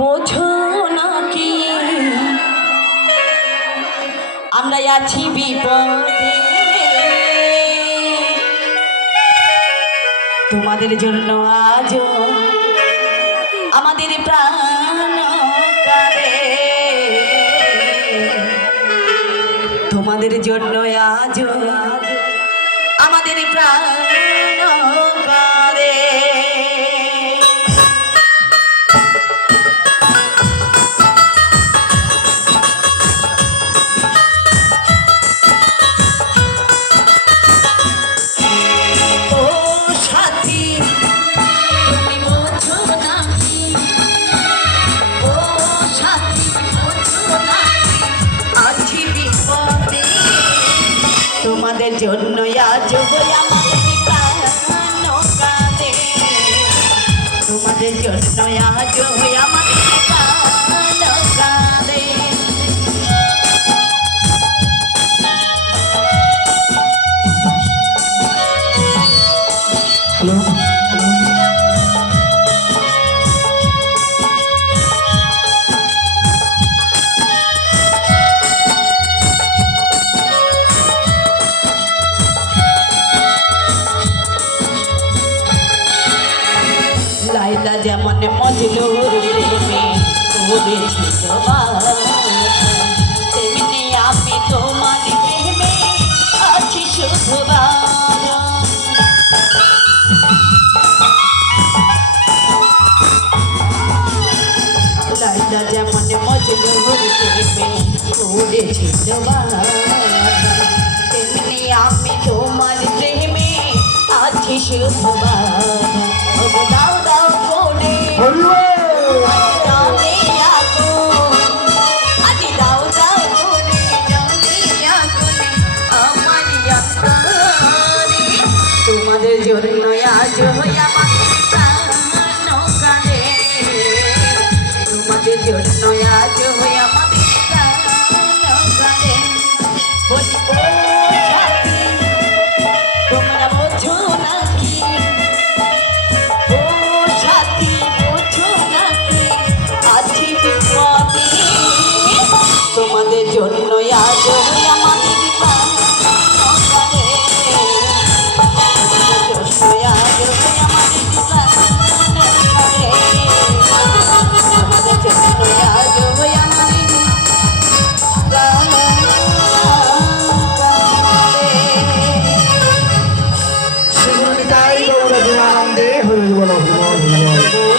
বোঝো নাকি আমরা আছি বিপদে, তোমাদের জন্য আজ আমাদের প্রাণ কাঁদে, তোমাদের জন্য আজ আমাদের প্রাণ কাঁদে। তোমাদের জন্য আজ আমাদের প্রাণ কাঁদে, তোমাদের জন্য আজ আমাদের প্রাণ কাঁদে। হ্যালো লাইলা যেমন মজলুর প্রেমে করেছিল তেমনি আমি তোমার প্রেমে আছি শুধুবার। লাইলা যেমন মজলুর প্রেমে করেছিল তেমনি আমি তোমার প্রেমে আছি শুধুবার। দাও দাও করে আজ দাও দাও করে তোমাদের জন্য আজ আমাদের প্রাণ কাঁদে, তোমাদের জন্য আজ আমাদের প্রাণ কাঁদে। বলি ও সাথী তোমরা বোঝো নাকি, তোমাদের জন্য আজ আমাদের প্রাণ কাঁদে, তোমাদের জন্য আজ আমাদের প্রাণ কাঁদে, তোমাদের জন্য আজ আমাদের প্রাণ শ্রী গুরু নিতাই গৌর প্রেমানন্দে হরি বল হরি বল হরি বল।